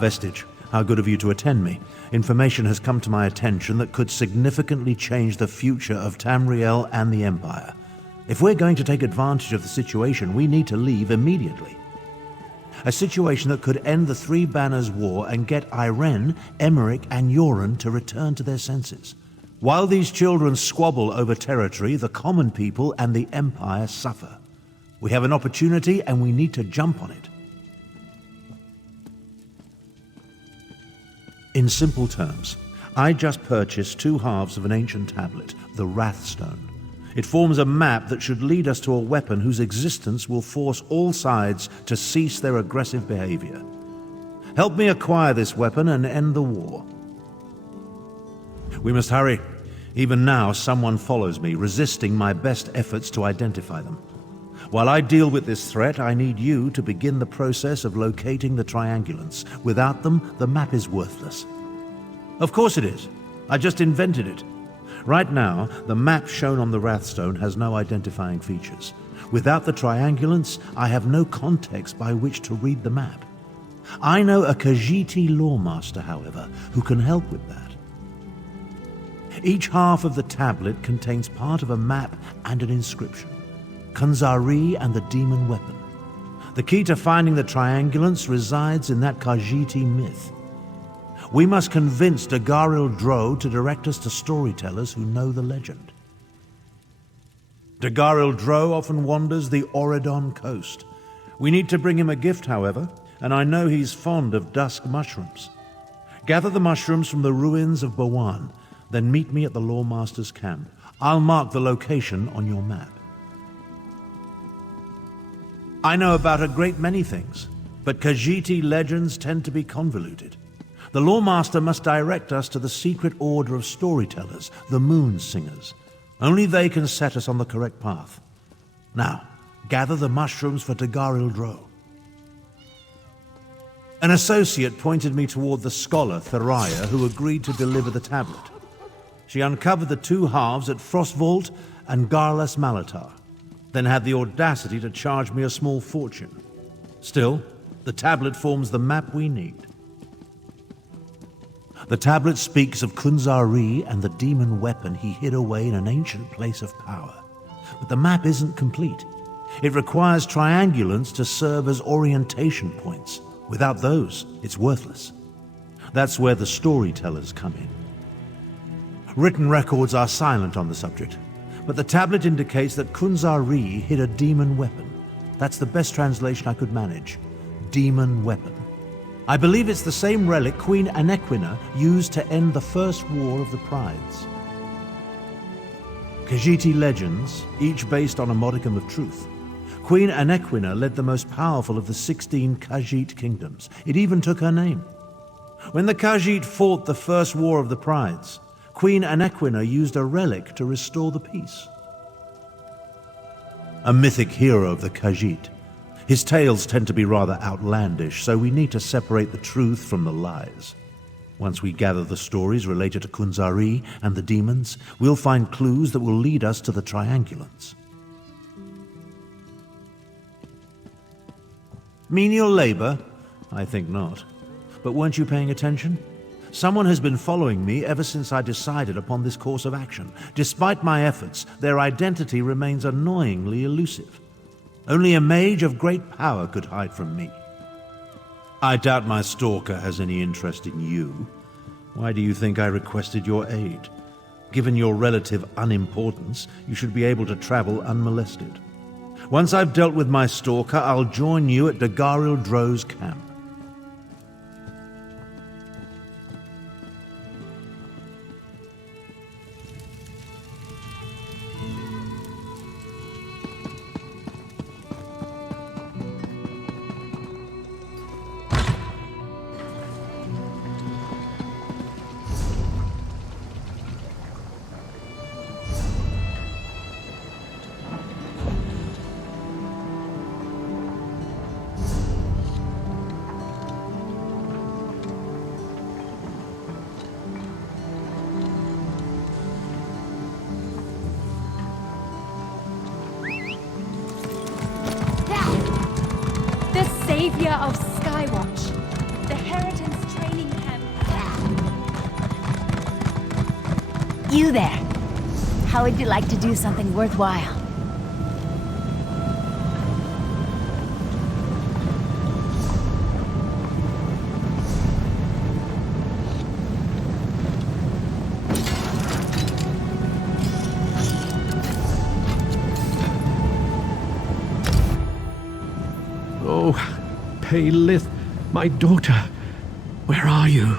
Vestige. How good of you to attend me. Information has come to my attention that could significantly change the future of Tamriel and the Empire. If we're going to take advantage of the situation, we need to leave immediately. A situation that could end the Three Banners War and get Irene, Emmerich, and Yoren to return to their senses. While these children squabble over territory, the common people and the Empire suffer. We have an opportunity and we need to jump on it. In simple terms, I just purchased 2 halves of an ancient tablet, the Wrathstone. It forms a map that should lead us to a weapon whose existence will force all sides to cease their aggressive behavior. Help me acquire this weapon and end the war. We must hurry. Even now, someone follows me, resisting my best efforts to identify them. While I deal with this threat, I need you to begin the process of locating the triangulants. Without them, the map is worthless. Of course it is. I just invented it. Right now, the map shown on the Wrathstone has no identifying features. Without the triangulants, I have no context by which to read the map. I know a Khajiiti lawmaster, however, who can help with that. Each half of the tablet contains part of a map and an inscription. Kunzari and the demon weapon. The key to finding the triangulants resides in that Khajiiti myth. We must convince Dagharil Dro to direct us to storytellers who know the legend. Dagharil Dro often wanders the Oredon coast. We need to bring him a gift, however, and I know he's fond of dusk mushrooms. Gather the mushrooms from the ruins of Bawan, then meet me at the Lawmaster's camp. I'll mark the location on your map. I know about a great many things, but Khajiiti legends tend to be convoluted. The Lawmaster must direct us to the secret order of storytellers, the Moon Singers. Only they can set us on the correct path. Now, gather the mushrooms for Dagharil Dro. An associate pointed me toward the scholar, Thariah, who agreed to deliver the tablet. She uncovered the 2 halves at Frostvault and Garlas Malatar, then had the audacity to charge me a small fortune. Still, the tablet forms the map we need. The tablet speaks of Kunzari and the demon weapon he hid away in an ancient place of power. But the map isn't complete. It requires triangulants to serve as orientation points. Without those, it's worthless. That's where the storytellers come in. Written records are silent on the subject, but the tablet indicates that Kunzari hid a demon weapon. That's the best translation I could manage. Demon weapon. I believe it's the same relic Queen Anequina used to end the First War of the Prides. Khajiiti legends, each based on a modicum of truth. Queen Anequina led the most powerful of the 16 Khajiit kingdoms. It even took her name. When the Khajiit fought the First War of the Prides, Queen Anequina used a relic to restore the peace. A mythic hero of the Khajiit. His tales tend to be rather outlandish, so we need to separate the truth from the lies. Once we gather the stories related to Kunzari and the demons, we'll find clues that will lead us to the triangulants. Menial labor? I think not. But weren't you paying attention? Someone has been following me ever since I decided upon this course of action. Despite my efforts, their identity remains annoyingly elusive. Only a mage of great power could hide from me. I doubt my stalker has any interest in you. Why do you think I requested your aid? Given your relative unimportance, you should be able to travel unmolested. Once I've dealt with my stalker, I'll join you at Dagharil Dro's camp. Savior of Skywatch, the heritage You there. How would you like to do something worthwhile? Oh, Pellith, my daughter, where are you?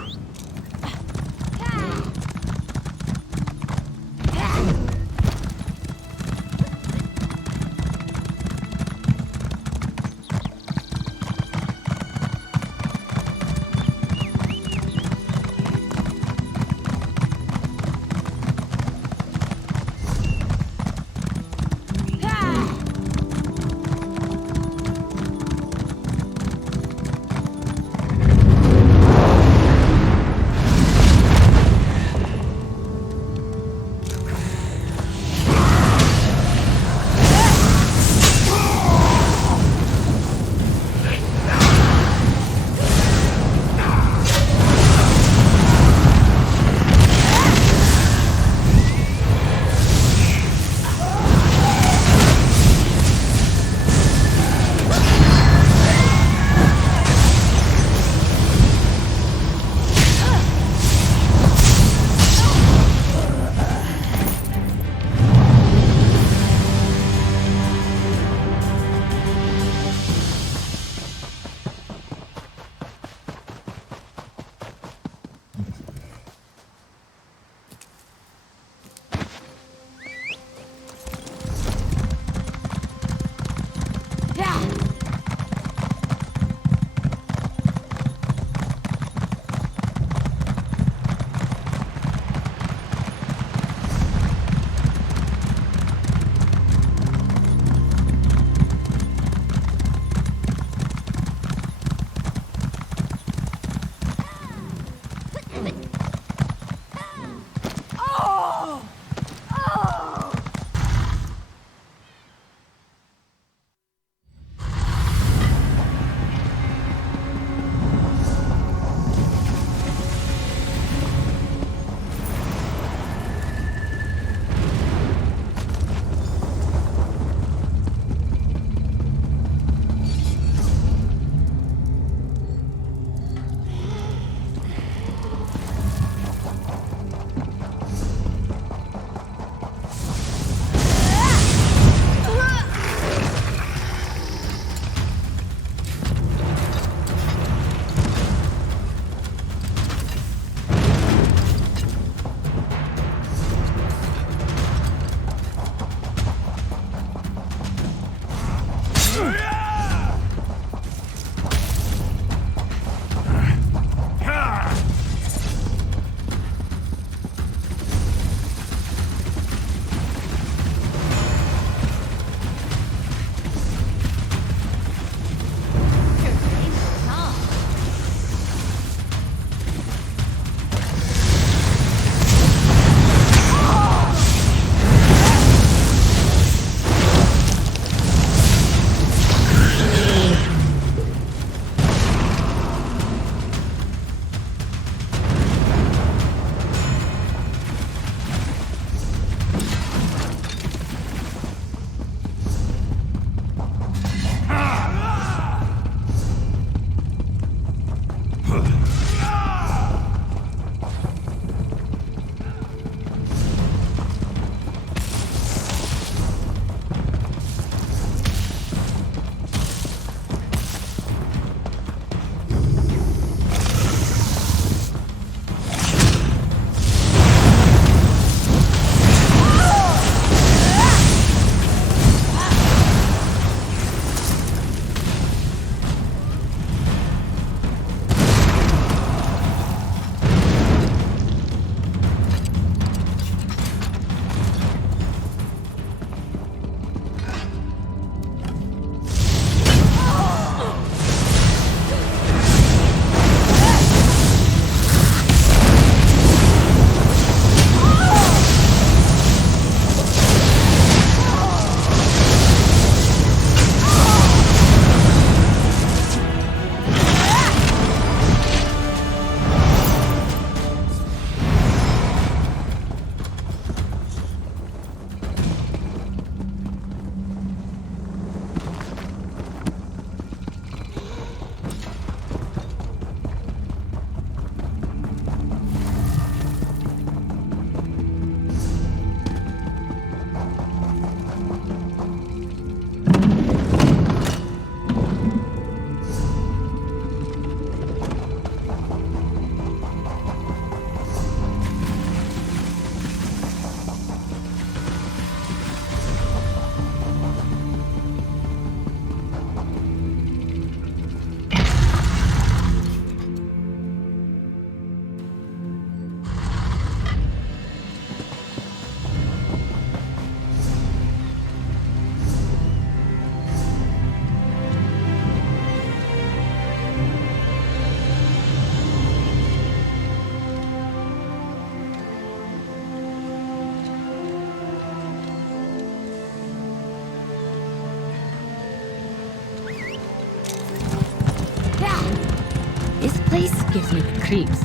creeps.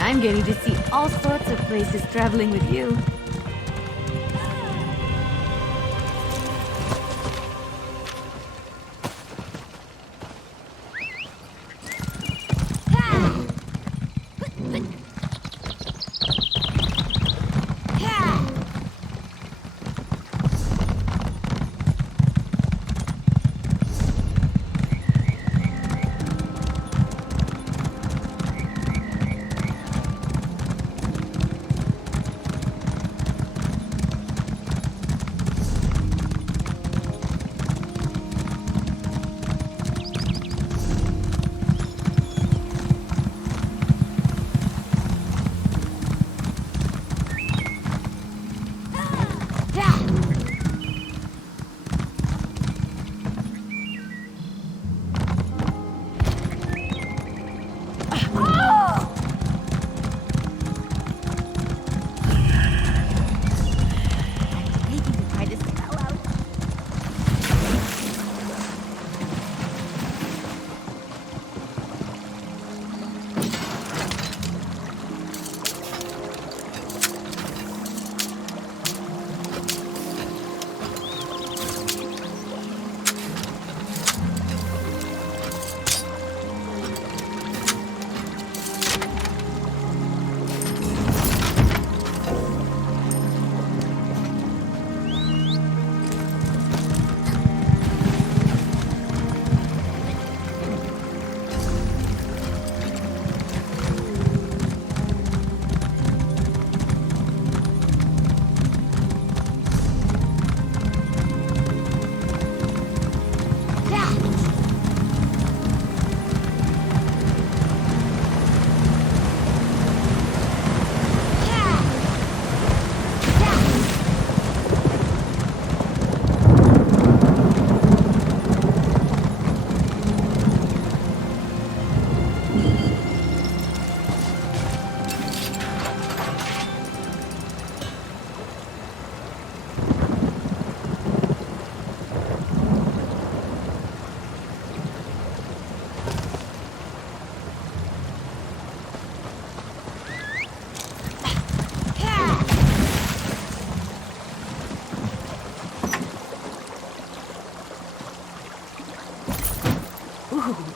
I'm getting to see all sorts of places traveling with you.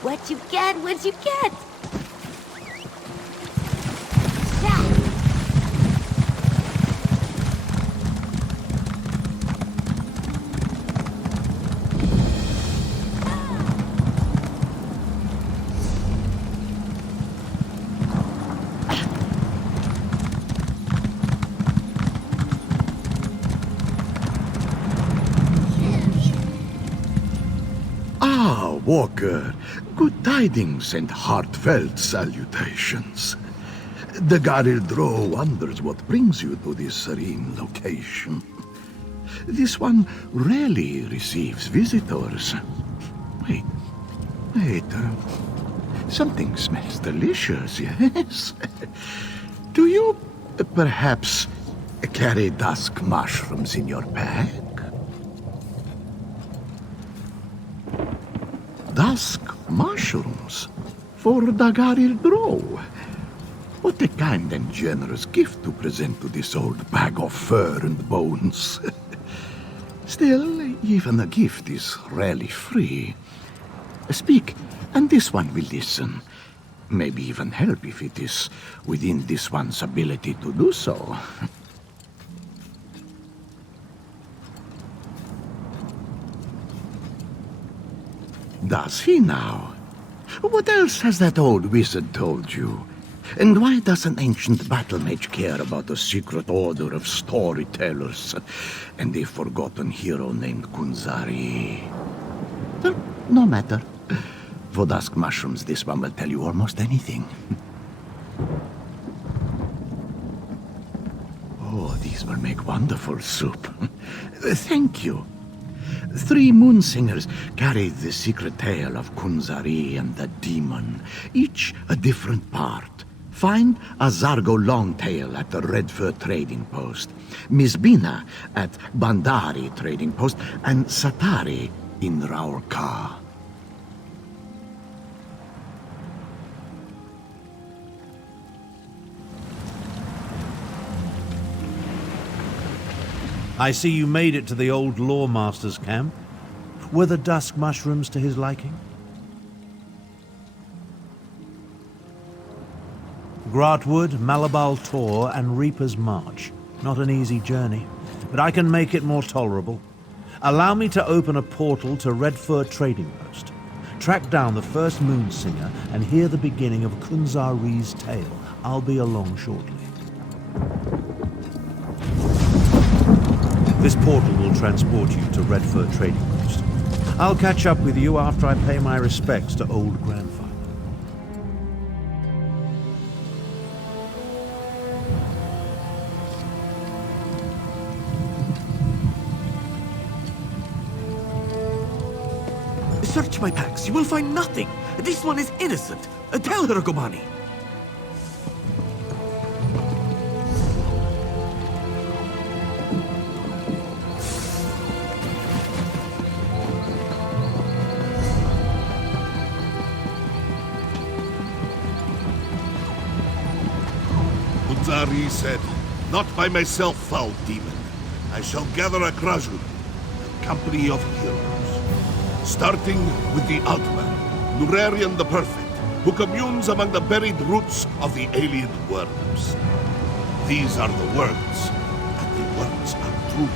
What you get, what you get? Walker, good tidings and heartfelt salutations. The Garildro wonders what brings you to this serene location. This one rarely receives visitors. Wait. Something smells delicious, yes? Do you perhaps carry dusk mushrooms in your bag? Dusk mushrooms for Dagarildro. What a kind and generous gift to present to this old bag of fur and bones. Still, even a gift is rarely free. Speak, and this one will listen. Maybe even help if it is within this one's ability to do so. Does he now? What else has that old wizard told you? And why does an ancient battle mage care about a secret order of storytellers and a forgotten hero named Kunzari? Well, no matter. For dusk mushrooms, this one will tell you almost anything. Oh, these will make wonderful soup. Thank you. 3 moon singers carried the secret tale of Kunzari and the demon, each a different part. Find a Zargo Longtail at the Redfur trading post, Misbina at Bandari trading post, and Satari in Raurka. I see you made it to the old Lawmaster's camp. Were the dusk mushrooms to his liking? Gratwood, Malabal Tor, and Reaper's March. Not an easy journey, but I can make it more tolerable. Allow me to open a portal to Redfur Trading Post. Track down the first Moon Singer and hear the beginning of Kunzari's tale. I'll be along shortly. This portal will transport you to Redfur Trading Post. I'll catch up with you after I pay my respects to old grandfather. Search my packs. You will find nothing. This one is innocent. Tell her, Gomani. Kunzari said, "Not by myself, foul demon. I shall gather a Krajun, a company of heroes. Starting with the Altman, Nurarian the Perfect, who communes among the buried roots of the alien worms. These are the words, and the words are true."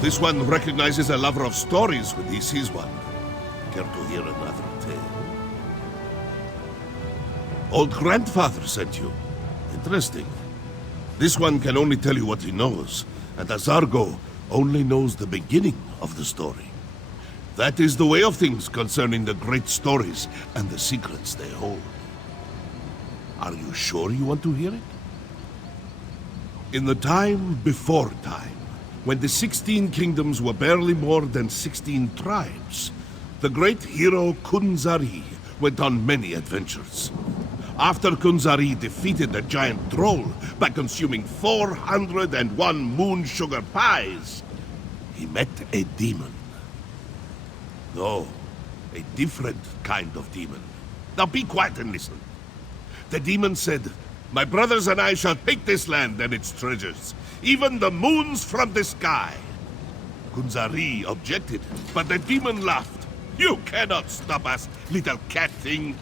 This one recognizes a lover of stories when he sees one. Care to hear another tale? Old grandfather sent you. Interesting. This one can only tell you what he knows, and Azargo only knows the beginning of the story. That is the way of things concerning the great stories and the secrets they hold. Are you sure you want to hear it? In the time before time, when the 16 kingdoms were barely more than 16 tribes, the great hero Kunzari went on many adventures. After Kunzari defeated the giant troll by consuming 401 moon sugar pies, he met a demon. No, a different kind of demon. Now be quiet and listen. The demon said, "My brothers and I shall take this land and its treasures, even the moons from the sky." Kunzari objected, but the demon laughed. "You cannot stop us, little cat thing."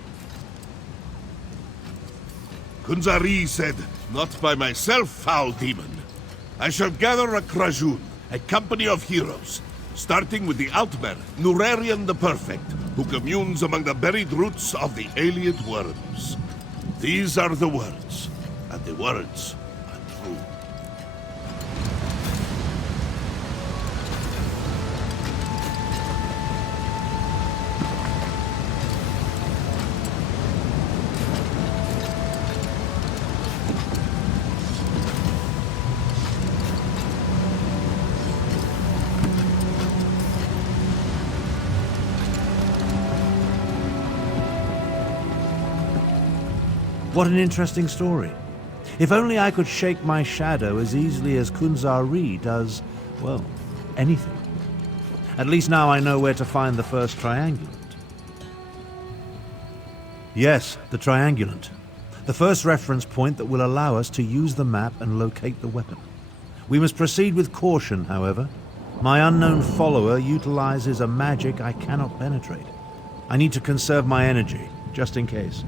Kunzari said, "Not by myself, foul demon. I shall gather a Krajun, a company of heroes, starting with the Altmer, Nurarian the Perfect, who communes among the buried roots of the alien worms. These are the words, and the words are true." What an interesting story. If only I could shake my shadow as easily as Kunzari does, well, anything. At least now I know where to find the first triangulant. Yes, the triangulant. The first reference point that will allow us to use the map and locate the weapon. We must proceed with caution, however. My unknown follower utilizes a magic I cannot penetrate. I need to conserve my energy, just in case.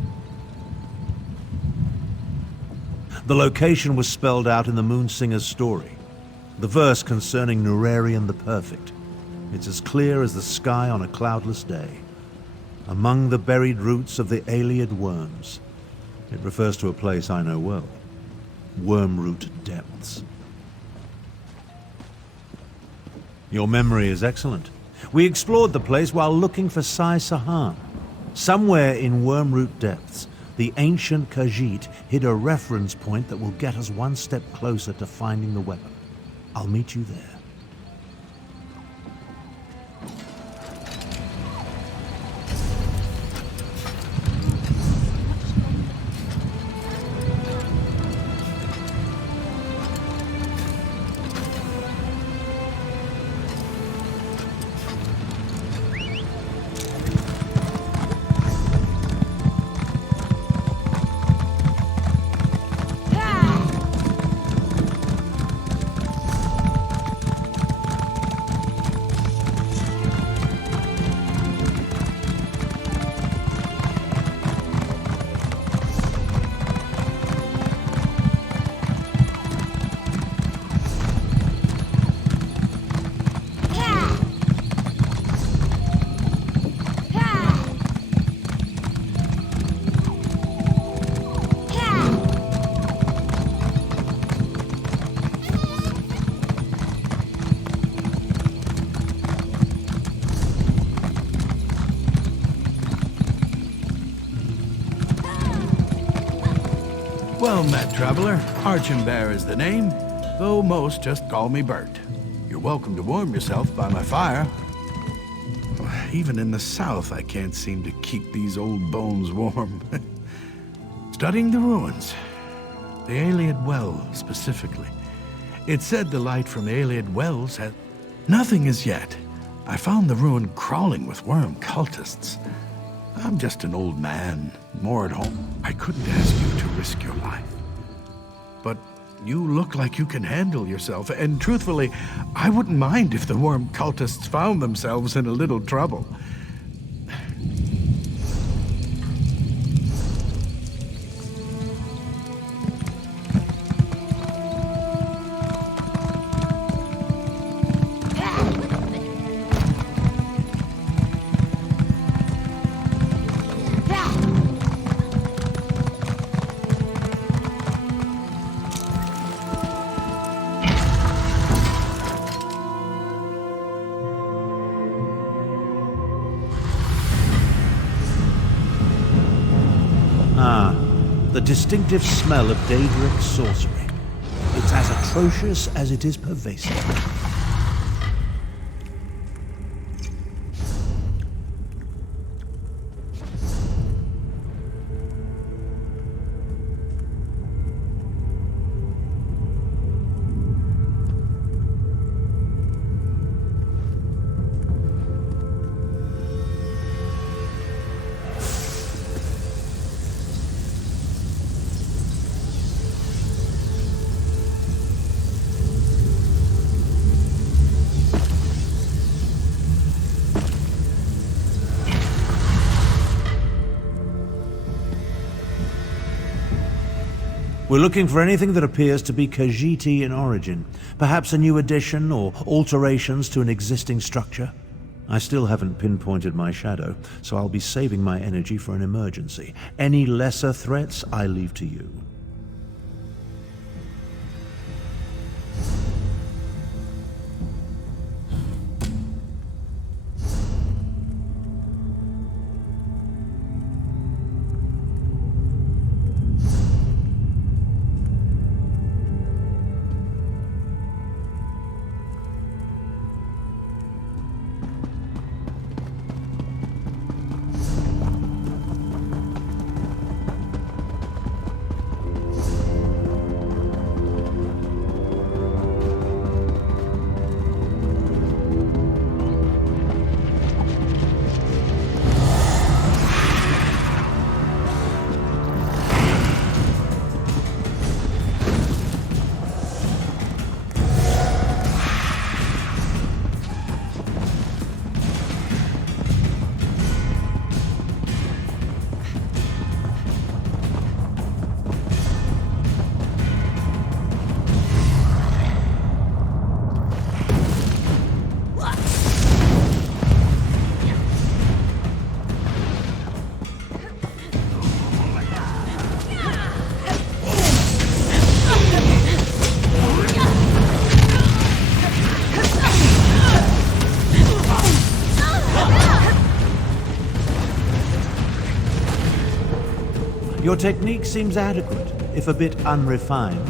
The location was spelled out in the Moonsinger's story. The verse concerning Nurarian the Perfect. It's as clear as the sky on a cloudless day. Among the buried roots of the Alien worms. It refers to a place I know well. Wormroot Depths. Your memory is excellent. We explored the place while looking for Sai Sahan. Somewhere in Wormroot Depths, the ancient Khajiit hid a reference point that will get us one step closer to finding the weapon. I'll meet you there. Well met, traveler. Archambair is the name, though most just call me Bert. You're welcome to warm yourself by my fire. Even in the south, I can't seem to keep these old bones warm. Studying the ruins. The Aeliad Well, specifically. It's said the light from the Aeliad Wells has... Nothing as yet. I found the ruin crawling with worm cultists. I'm just an old man, more at home. I couldn't ask you to risk your life. But you look like you can handle yourself, and truthfully, I wouldn't mind if the worm cultists found themselves in a little trouble. The distinctive smell of Daedric sorcery. It's as atrocious as it is pervasive. We're looking for anything that appears to be Khajiiti in origin. Perhaps a new addition or alterations to an existing structure. I still haven't pinpointed my shadow, so I'll be saving my energy for an emergency. Any lesser threats, I leave to you. Your technique seems adequate, if a bit unrefined.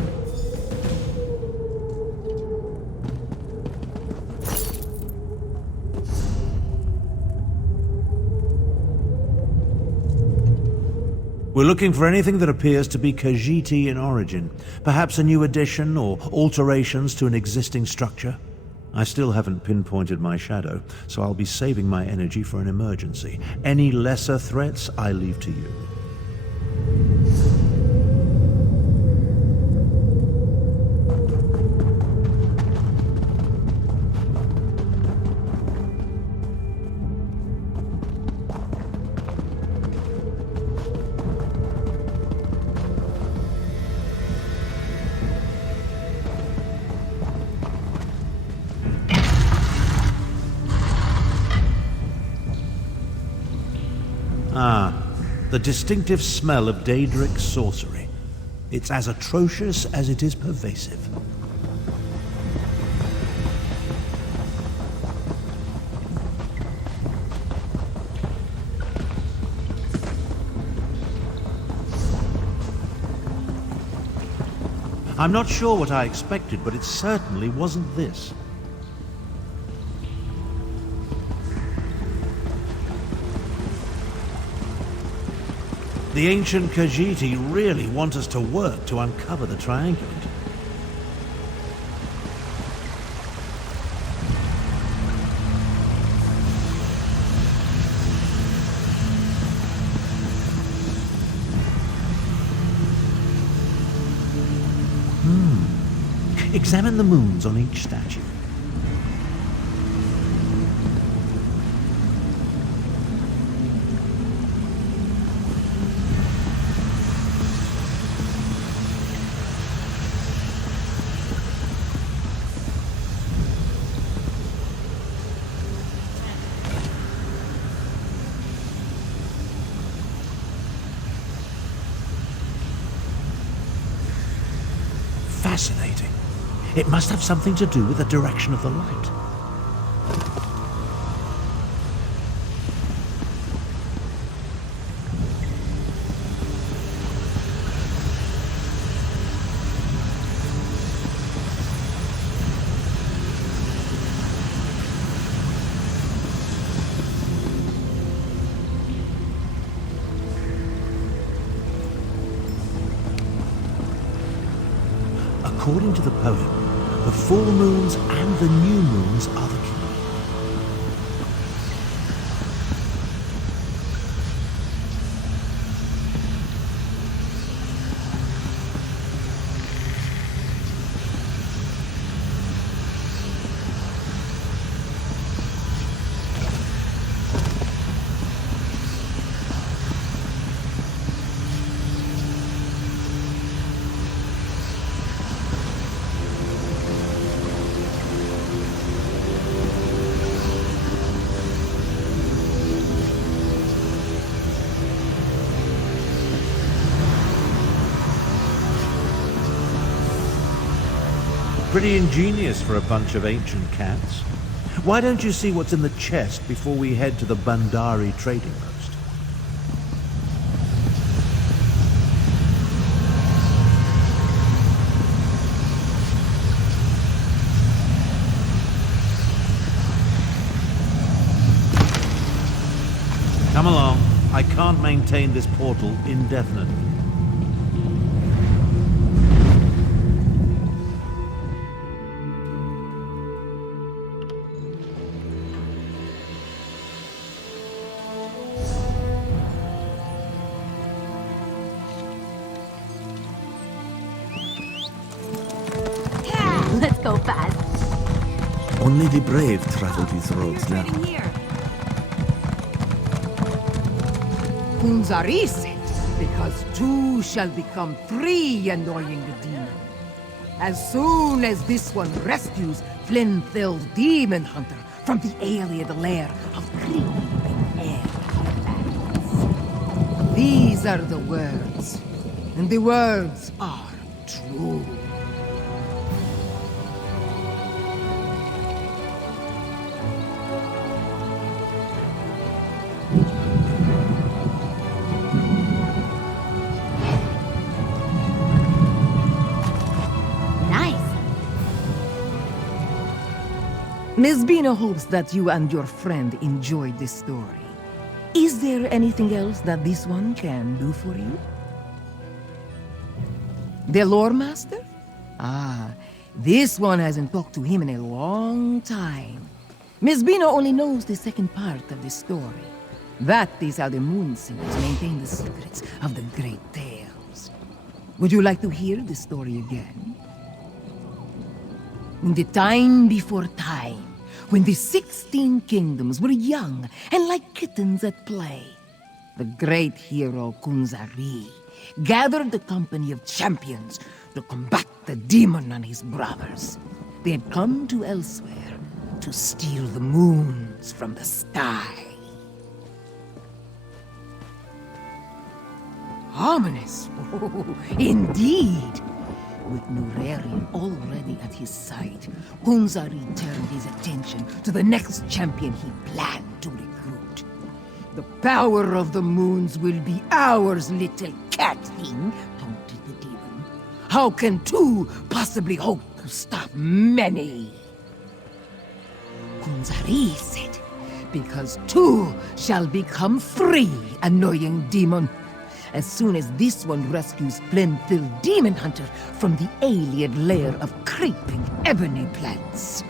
We're looking for anything that appears to be Khajiiti in origin. Perhaps a new addition or alterations to an existing structure. I still haven't pinpointed my shadow, so I'll be saving my energy for an emergency. Any lesser threats, I leave to you. The distinctive smell of Daedric sorcery. It's as atrocious as it is pervasive. I'm not sure what I expected, but it certainly wasn't this. The ancient Khajiiti really want us to work to uncover the triangulant. Examine the moons on each statue. Fascinating. It must have something to do with the direction of the light. According to the poem, the full moons and the new moons are the key. Pretty ingenious for a bunch of ancient cats. Why don't you see what's in the chest before we head to the Bandari trading post? Come along. I can't maintain this portal indefinitely. Let's go fast. Only the brave travel these roads now. Kunzarisit, because two shall become three, annoying the demon. As soon as this one rescues Flynn-filled demon hunter from the alien lair of creeping air. These are the words, and the words are true. Ms. Bina hopes that you and your friend enjoyed this story. Is there anything else that this one can do for you? The lore master? Ah, this one hasn't talked to him in a long time. Miss Bina only knows the second part of the story. That is how the Moon Singers maintain the secrets of the great tales. Would you like to hear the story again? In the time before time, when the 16 kingdoms were young and like kittens at play, the great hero Kunzari gathered a company of champions to combat the demon and his brothers. They had come to Elsweyr to steal the moons from the sky. Ominous, oh, indeed. With Nurarian already at his side, Kunzari turned his attention to the next champion he planned to recruit. The power of the moons will be ours, little cat thing, taunted the demon. How can two possibly hope to stop many? Kunzari said, because two shall become three, annoying demon. As soon as this one rescues Flint-filled Demon Hunter from the alien lair of creeping ebony plants.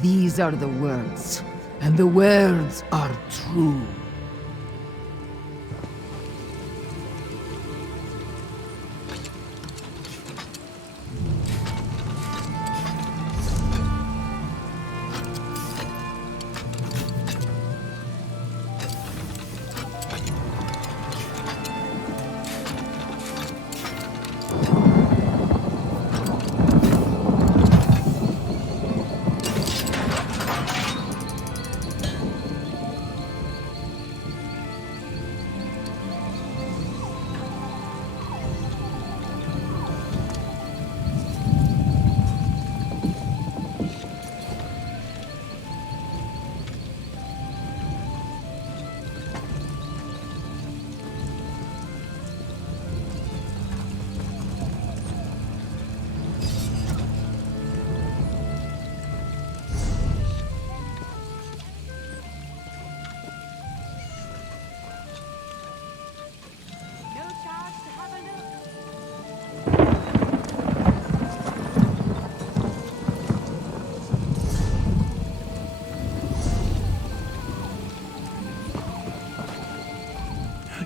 These are the words, and the words are true.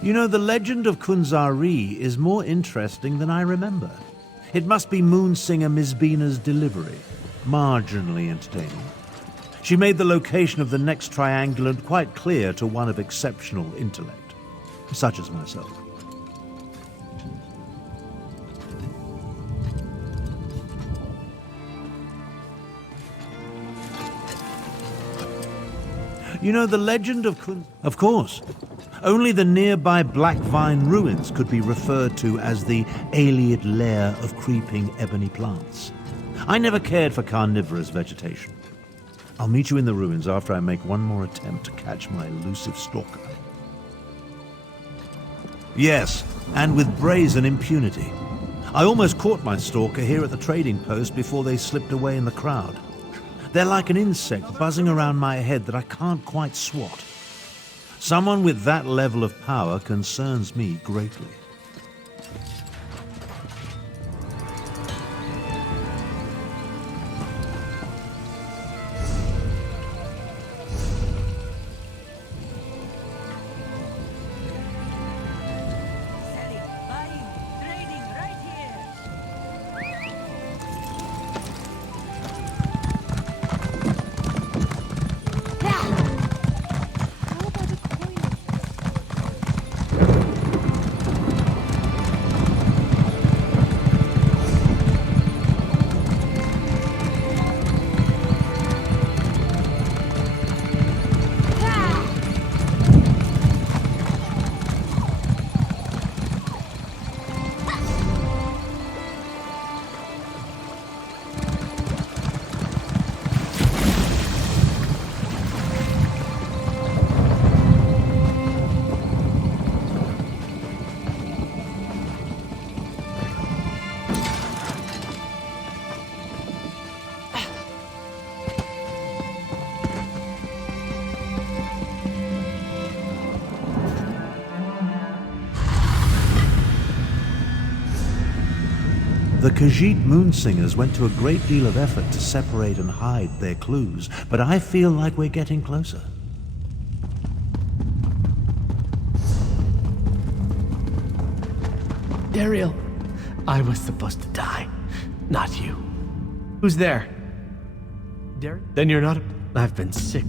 You know, the legend of Kunzari is more interesting than I remember. It must be Moonsinger Miss Bina's delivery. Marginally entertaining. She made the location of the next triangulant quite clear to one of exceptional intellect, such as myself. You know the legend of Of course. Only the nearby Black Vine ruins could be referred to as the alien lair of creeping ebony plants. I never cared for carnivorous vegetation. I'll meet you in the ruins after I make one more attempt to catch my elusive stalker. Yes, and with brazen impunity. I almost caught my stalker here at the trading post before they slipped away in the crowd. They're like an insect buzzing around my head that I can't quite swat. Someone with that level of power concerns me greatly. The Khajiit Moonsingers went to a great deal of effort to separate and hide their clues, but I feel like we're getting closer. Dariel, I was supposed to die, not you. Who's there? Dariel? Then you're not. I've been sick.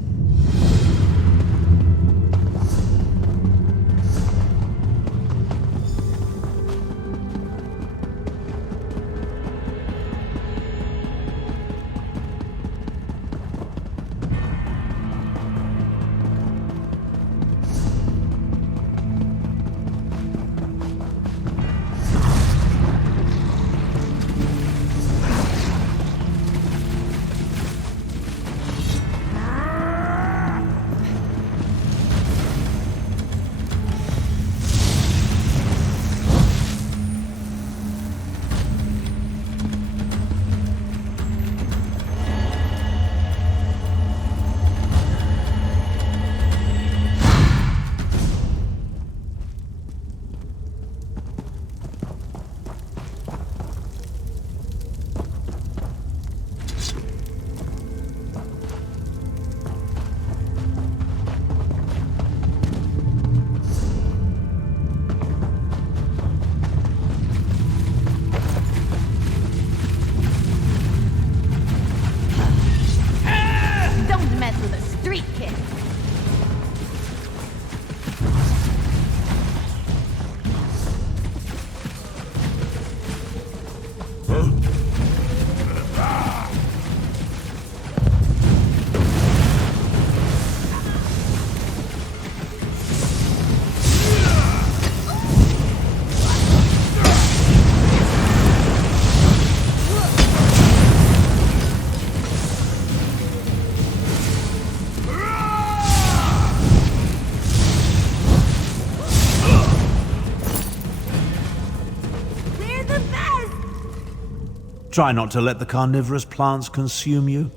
Try not to let the carnivorous plants consume you.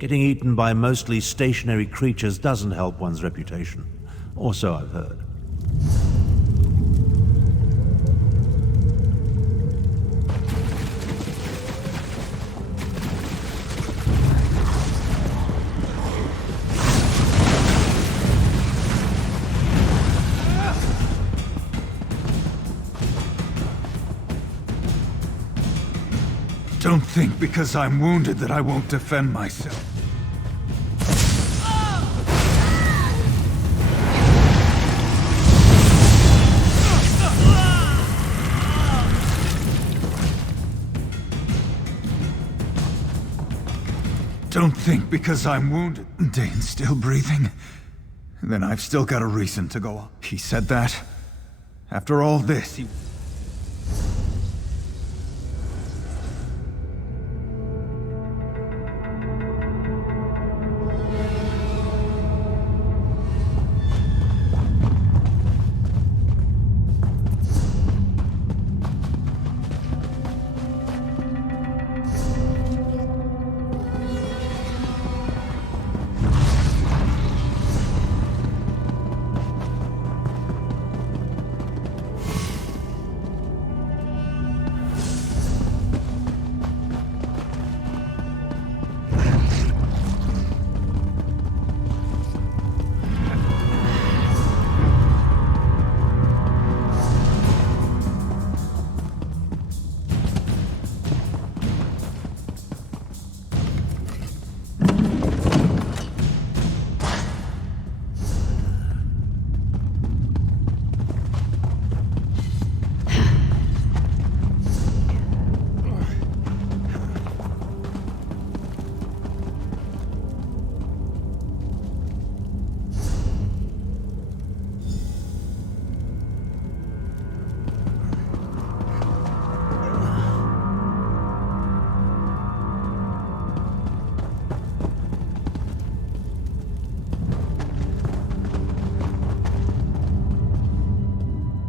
Getting eaten by mostly stationary creatures doesn't help one's reputation. Or so I've heard. Don't think because I'm wounded that I won't defend myself. Don't think because I'm wounded. Dane's still breathing. Then I've still got a reason to go on. He said that. After all this, he...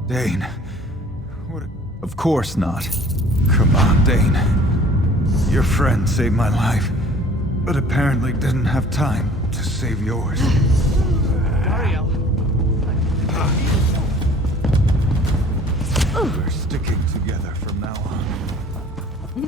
Dane. What? Of course not. Come on, Dane. Your friend saved my life, but apparently didn't have time to save yours. We're sticking together from now on.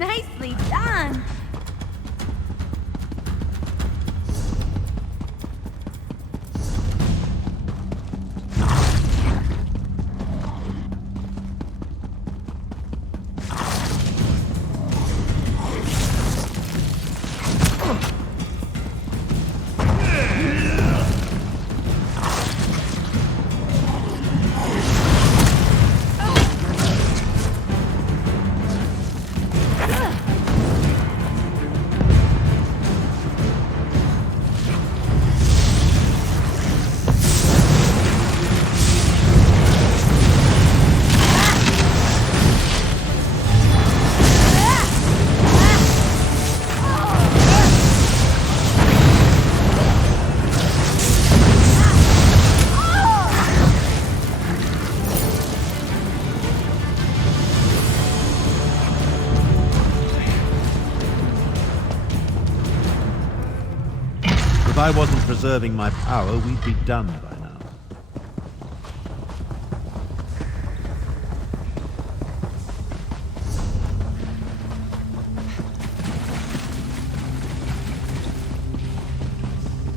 I wasn't preserving my power, we'd be done by now.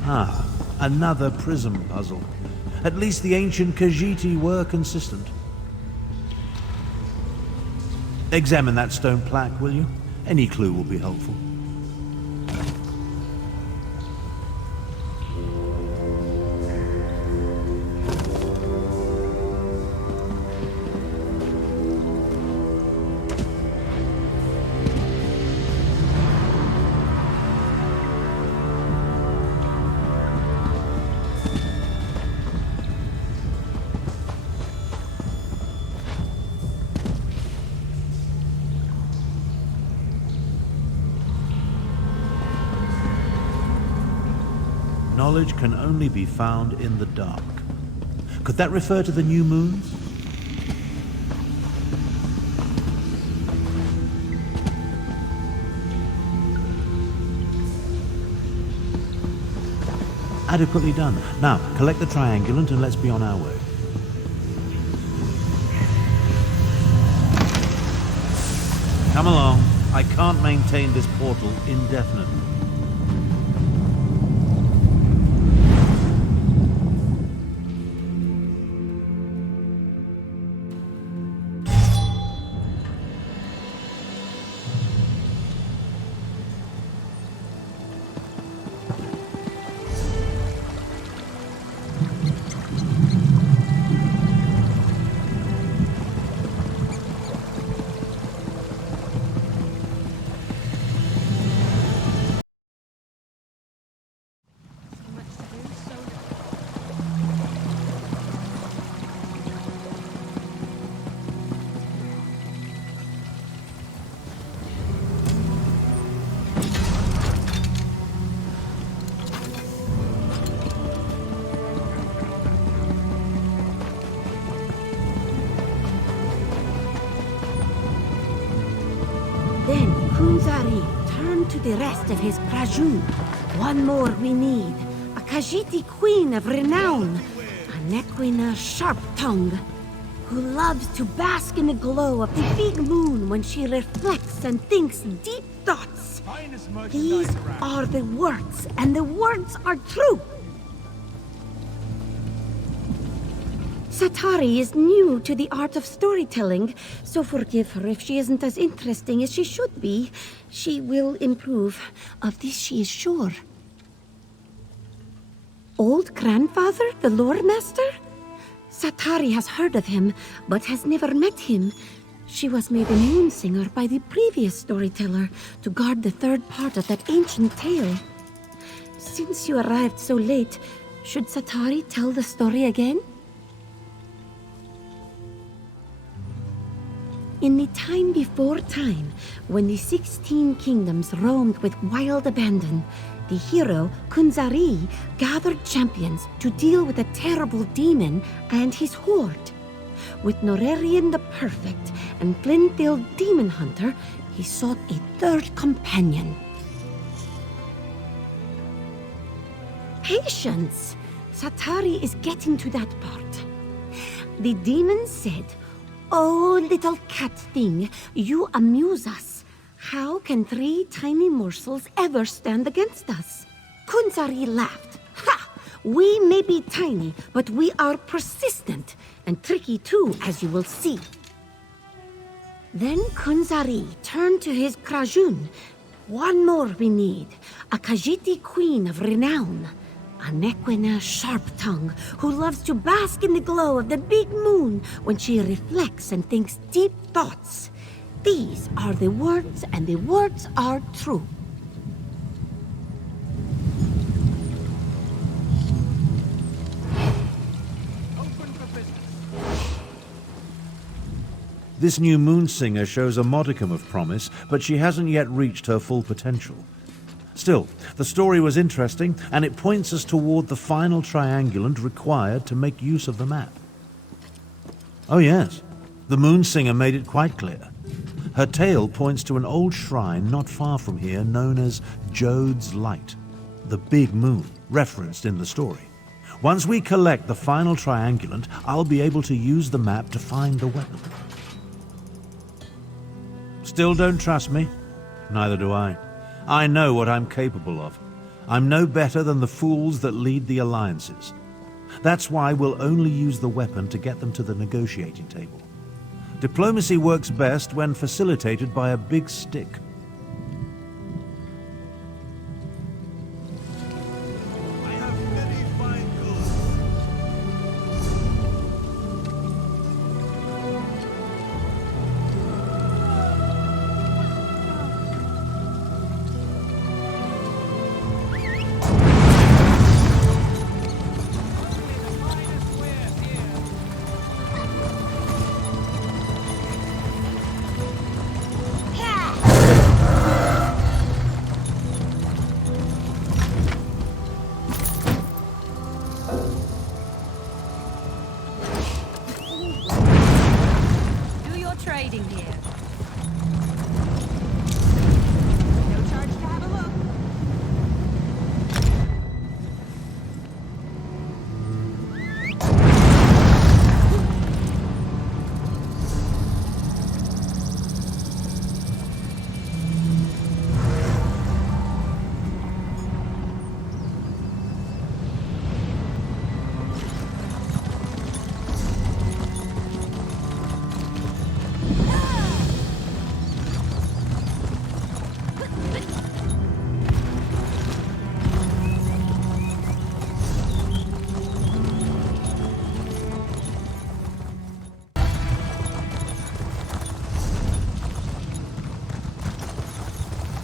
Ah, another prism puzzle. At least the ancient Khajiit were consistent. Examine that stone plaque, will you? Any clue will be helpful. Knowledge can only be found in the dark. Could that refer to the new moons? Adequately done. Now, collect the triangulant and let's be on our way. Come along. I can't maintain this portal indefinitely. Then Kunzari turned to the rest of his Prajun. One more we need. A Khajiit queen of renown. Anequina Sharp-Tongue, who loves to bask in the glow of the big moon when she reflects and thinks deep thoughts. These are the words, and the words are true. Satari is new to the art of storytelling, so forgive her if she isn't as interesting as she should be. She will improve. Of this she is sure. Old grandfather, the lore master? Satari has heard of him, but has never met him. She was made a moon singer by the previous storyteller to guard the third part of that ancient tale. Since you arrived so late, should Satari tell the story again? In the time before time, when the 16 kingdoms roamed with wild abandon, the hero, Kunzari, gathered champions to deal with a terrible demon and his horde. With Norerian the Perfect and Flintfield Demon Hunter, he sought a third companion. Patience! Satari is getting to that part. The demon said, "Oh, little cat thing, you amuse us. How can 3 tiny morsels ever stand against us?" Kunzari laughed. "Ha! We may be tiny, but we are persistent, and tricky too, as you will see." Then Kunzari turned to his Krajun. "One more we need, a Khajiit queen of renown. Anequina Sharp-Tongue, who loves to bask in the glow of the big moon when she reflects and thinks deep thoughts. These are the words, and the words are true." This new moon singer shows a modicum of promise, but she hasn't yet reached her full potential. Still, the story was interesting, and it points us toward the final triangulant required to make use of the map. Oh yes, the moon singer made it quite clear. Her tale points to an old shrine not far from here known as Jode's Light. the big moon referenced in the story. Once we collect the final triangulant, I'll be able to use the map to find the weapon. Still don't trust me? Neither do I. I know what I'm capable of. I'm no better than the fools that lead the alliances. That's why we'll only use the weapon to get them to the negotiating table. Diplomacy works best when facilitated by a big stick.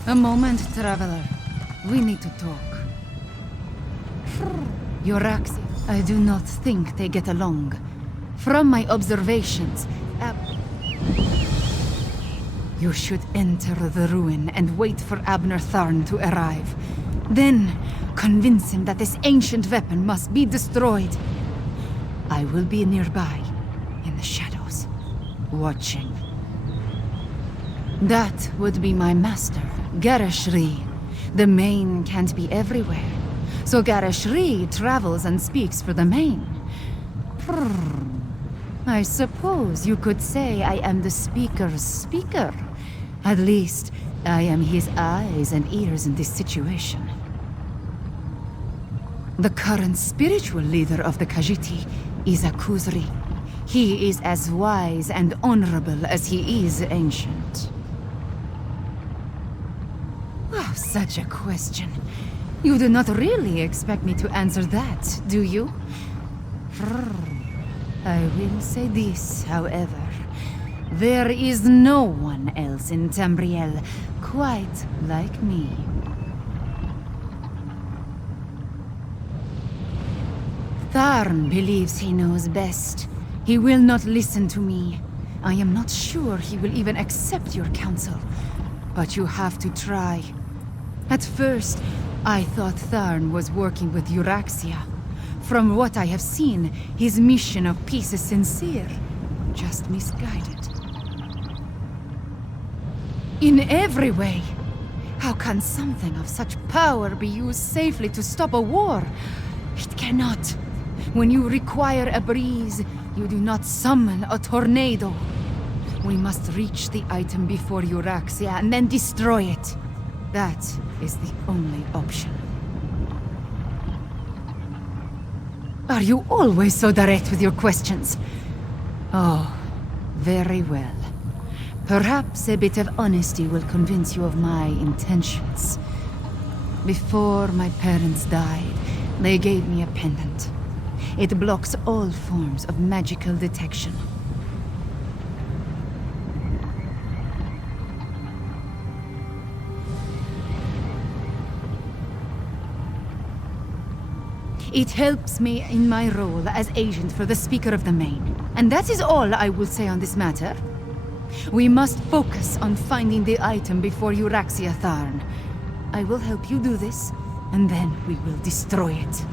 A moment, traveler. We need to talk. Euraxia, I do not think they get along. From my observations, you should enter the ruin and wait for Abner Tharn to arrive. Then, convince him that this ancient weapon must be destroyed. I will be nearby, in the shadows, watching. That would be my master, Garashri. The Main can't be everywhere, so Garashri travels and speaks for the Main. I suppose you could say I am the speaker's speaker. At least, I am his eyes and ears in this situation. The current spiritual leader of the Khajiit is a Khuzri. He is as wise and honorable as he is ancient. Oh, such a question. You do not really expect me to answer that, do you? I will say this, however. There is no one else in Tamriel quite like me. Tharn believes he knows best. He will not listen to me. I am not sure he will even accept your counsel. But you have to try. At first, I thought Tharn was working with Euraxia. From what I have seen, his mission of peace is sincere, just misguided. In every way. How can something of such power be used safely to stop a war? It cannot. When you require a breeze, you do not summon a tornado. We must reach the item before Euraxia and then destroy it. That is the only option. Are you always so direct with your questions? Oh, very well. Perhaps a bit of honesty will convince you of my intentions. Before my parents died, they gave me a pendant. It blocks all forms of magical detection. It helps me in my role as agent for the Speaker of the Main. And that is all I will say on this matter. We must focus on finding the item before Euraxia Tharn. I will help you do this, and then we will destroy it.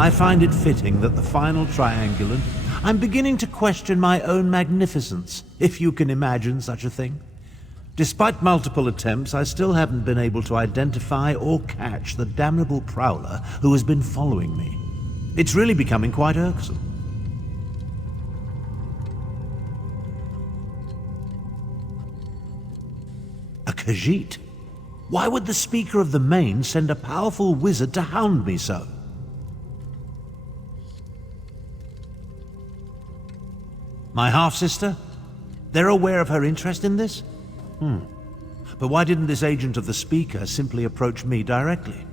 I find it fitting that the final triangulant... I'm beginning to question my own magnificence, if you can imagine such a thing. Despite multiple attempts, I still haven't been able to identify or catch the damnable prowler who has been following me. It's really becoming quite irksome. A Khajiit? Why would the Speaker of the Main send a powerful wizard to hound me so? My half-sister? They're aware of her interest in this? But why didn't this agent of the Speaker simply approach me directly?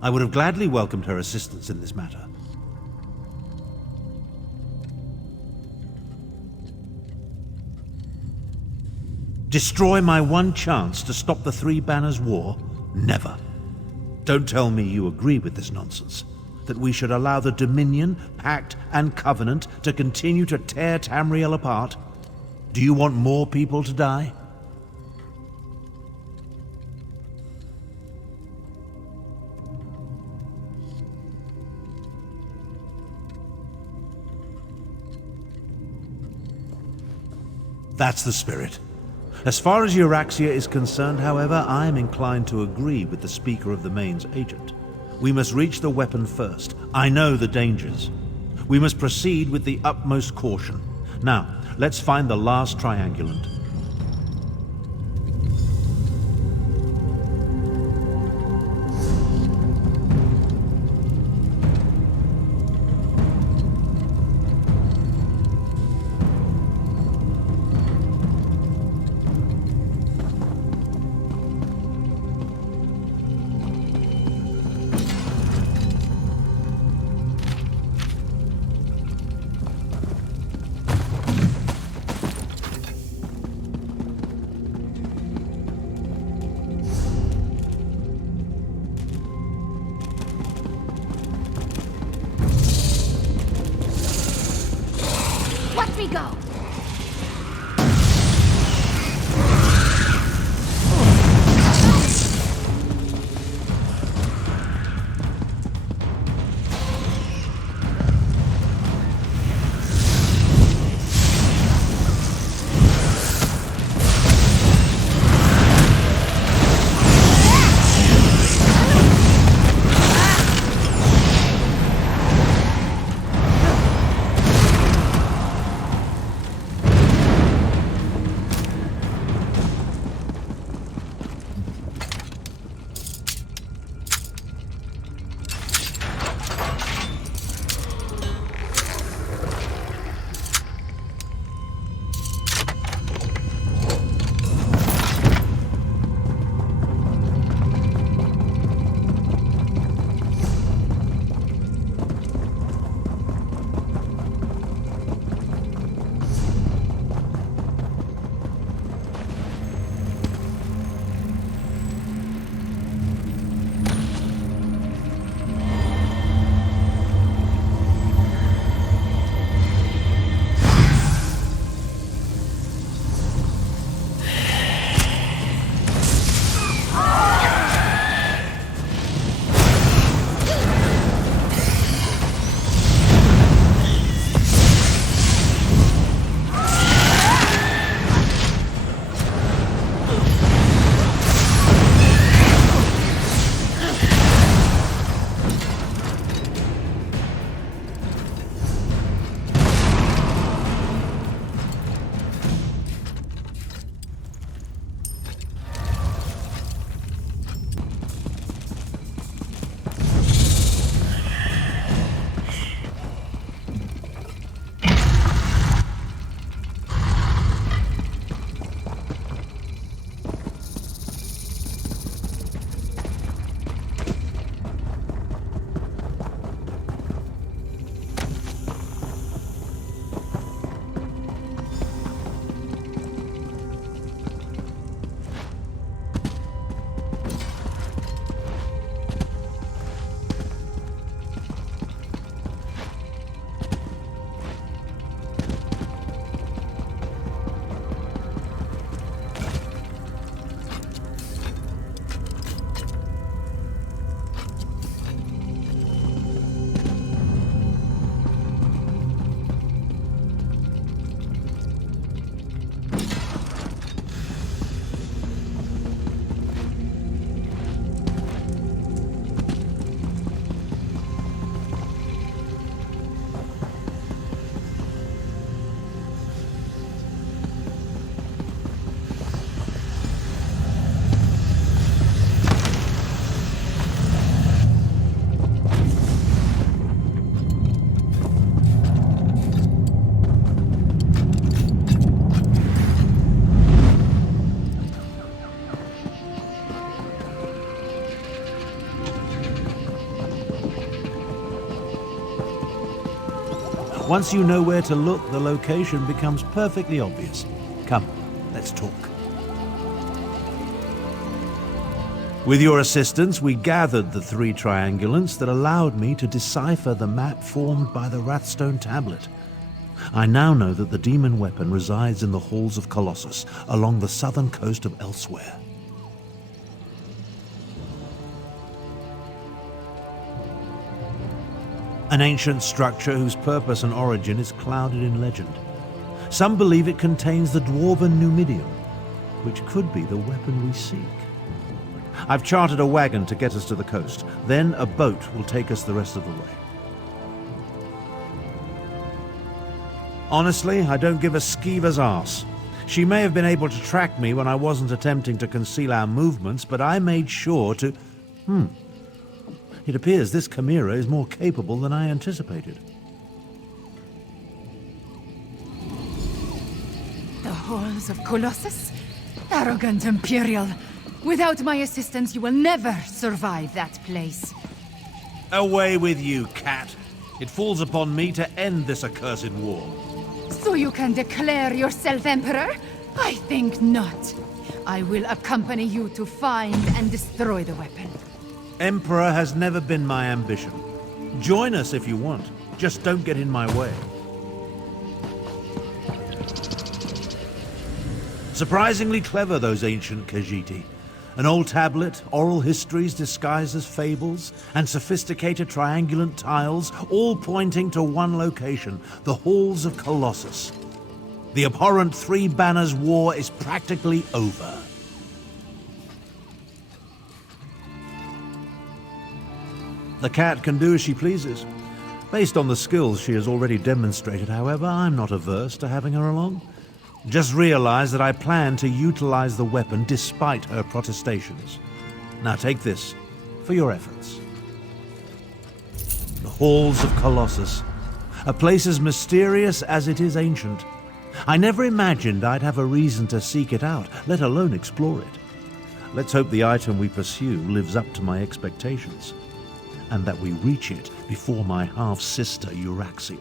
I would have gladly welcomed her assistance in this matter. Destroy my one chance to stop the Three Banners War? Never. Don't tell me you agree with this nonsense. That we should allow the Dominion, Pact, and Covenant to continue to tear Tamriel apart? Do you want more people to die? That's the spirit. As far as Euraxia is concerned, however, I am inclined to agree with the Speaker of the Main's agent. We must reach the weapon first. I know the dangers. We must proceed with the utmost caution. Now, let's find the last triangulant. Once you know where to look, the location becomes perfectly obvious. Come, let's talk. With your assistance, we gathered the 3 triangulants that allowed me to decipher the map formed by the Wrathstone tablet. I now know that the demon weapon resides in the halls of Colossus, along the southern coast of Elsweyr. An ancient structure whose purpose and origin is clouded in legend. Some believe it contains the dwarven Numidium, which could be the weapon we seek. I've chartered a wagon to get us to the coast. Then a boat will take us the rest of the way. Honestly, I don't give a skeever's arse. She may have been able to track me when I wasn't attempting to conceal our movements, but I made sure to... It appears this chimera is more capable than I anticipated. The halls of Colossus? Arrogant Imperial. Without my assistance, you will never survive that place. Away with you, cat. It falls upon me to end this accursed war. So you can declare yourself Emperor? I think not. I will accompany you to find and destroy the weapon. Emperor has never been my ambition. Join us if you want. Just don't get in my way. Surprisingly clever, those ancient Khajiit. An old tablet, oral histories disguised as fables, and sophisticated triangulant tiles, all pointing to one location, the halls of Colossus. The abhorrent 3 Banners War is practically over. The cat can do as she pleases. Based on the skills she has already demonstrated, however, I'm not averse to having her along. Just realize that I plan to utilize the weapon despite her protestations. Now take this for your efforts. The halls of Colossus, a place as mysterious as it is ancient. I never imagined I'd have a reason to seek it out, let alone explore it. Let's hope the item we pursue lives up to my expectations, and that we reach it before my half-sister Euraxia.